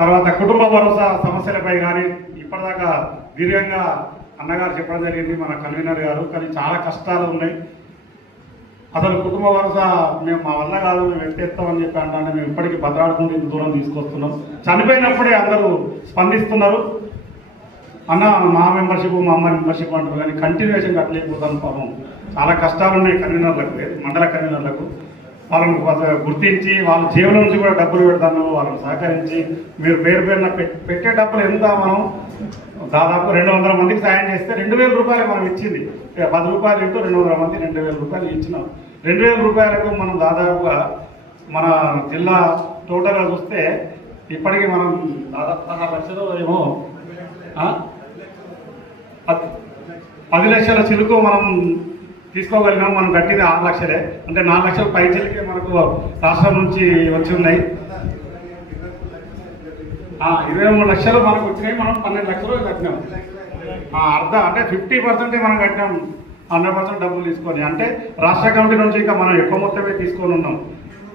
తర్వాత కుటుంబ భరోసా సమస్యలపై కానీ ఇప్పటిదాకా దీర్ఘంగా అన్నగారు చెప్పడం జరిగింది మన కన్వీనర్ గారు. కానీ చాలా కష్టాలు ఉన్నాయి. అసలు కుటుంబ భరోసా మేము మా వల్ల కాదు, మేము ఎత్తేస్తామని చెప్పి అంటే మేము ఇప్పటికీ భద్రాడుకుంటూ ఇంత దూరం తీసుకొస్తున్నాం. చనిపోయినప్పుడే అందరూ స్పందిస్తున్నారు. అన్న మా మెంబర్షిప్ మా అమ్మ మెంబర్షిప్ అంటారు, కానీ కంటిన్యూషన్ కట్టలేకపోతాను. పాపం చాలా కష్టాలు ఉన్నాయి కన్వీనర్లకు, మండల కన్వీనర్లకు. వాళ్ళని గుర్తించి వాళ్ళ జేబుల నుంచి కూడా డబ్బులు పెడతాను, వాళ్ళని సహకరించి మీరు పేరు పేరున పెట్టే డబ్బులు ఎంత మనం దాదాపు 200 మందికి సాయం చేస్తే 2000 రూపాయలు మనం ఇచ్చింది. 10 రూపాయలు ఇంటూ 200 మంది 2000 రూపాయలు ఇచ్చినాం. 2000 రూపాయలకు మనం దాదాపుగా మన జిల్లా టోటల్గా చూస్తే ఇప్పటికీ మనం దాదాపు 10 లక్షలు ఏమో 10 లక్షల చిలుకు మనం తీసుకోగలిగినాం. మనం కట్టింది 6 లక్షలే, అంటే 4 లక్షల పైచలకే మనకు రాష్ట్రం నుంచి వచ్చి ఉన్నాయి. 23 లక్షలు మనకు వచ్చినాయి. మనం 12 లక్షలు కట్టినాం. అంటే 50% మనం కట్టినాం. 100% డబ్బులు తీసుకొని, అంటే రాష్ట్ర కమిటీ నుంచి ఇంకా మనం ఎక్కువ మొత్తమే తీసుకొని ఉన్నాం.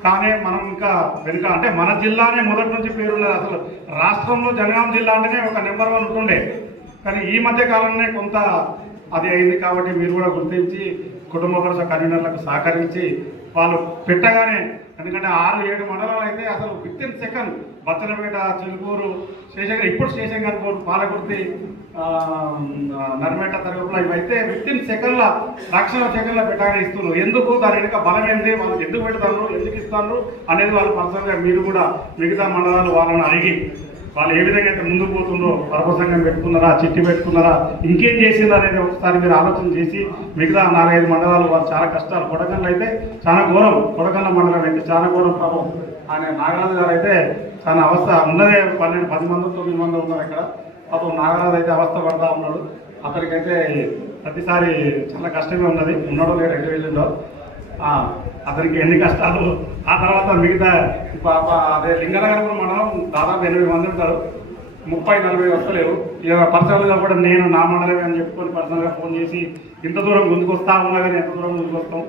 కానీ మనం ఇంకా వెనుక, అంటే మన జిల్లానే మొదటి నుంచి పేరున్నది. అసలు రాష్ట్రంలో జనగాం జిల్లా అంటేనే ఒక నెంబర్ 1 ఉంటుండే. కానీ ఈ మధ్య కాలంలోనే కొంత అది అయింది. కాబట్టి మీరు కూడా గుర్తించి కుటుంబ భరోసా కన్వీనర్లకు సహకరించి వాళ్ళు పెట్టగానే, ఎందుకంటే 6-7 మండలాలు అయితే అసలు వితిన్ సెకండ్ బచ్చలపేట, చిలుకూరు, శేషంగర్, ఇప్పుడు శేషంగర్, పాలకుర్తి, నర్మేట, తరగపుల ఇవైతే వితిన్ సెకండ్ల లక్షల సెకండ్ల పెట్టగానే ఇస్తున్నారు. ఎందుకు దాని వెనుక బలం ఏంది, వాళ్ళు ఎందుకు పెడతారు, ఎందుకు ఇస్తారు అనేది వాళ్ళు పర్సనల్గా మీరు కూడా మిగతా మండలాలు వాళ్ళని అడిగి వాళ్ళు ఏ విధంగా అయితే ముందుకు పోతుండ్రో, పరపసంగం పెట్టుకున్నారా, చిట్టి పెట్టుకున్నారా, ఇంకేం చేసిందా అనేది ఒకసారి మీరు ఆలోచన చేసి మిగతా 4-5 మండలాలు వాళ్ళు చాలా కష్టాలు. కొడకండ్లు అయితే చాలా ఘోరం, కొడకండ్ల మండలం అయితే చాలా ఘోరం. పాపం ఆయన నాగరాజు గారు అయితే చాలా అవస్థ ఉన్నదే. 10 మంది 9 మంది ఉన్నారు ఇక్కడ. పాపం నాగరాజు అయితే అవస్థ పడతా ఉన్నాడు. అతనికైతే ప్రతిసారి చాలా కష్టమే ఉన్నది. ఉన్నాడో లేడు, ఎక్కడ వెళ్ళిండో అతనికి ఎన్ని కష్టాలు. ఆ తర్వాత మిగతా అదే లింగనగరం మండలం దాదాపు 8 మంది ఉంటారు. 30-40 వస్తలేవు. ఇక పర్సనల్గా కూడా నేను నా మండలమే అని చెప్పుకొని పర్సనల్గా ఫోన్ చేసి ఇంత దూరం ముందుకు వస్తా ఉన్నా కానీ ఎంత దూరం ముందుకు వస్తాం.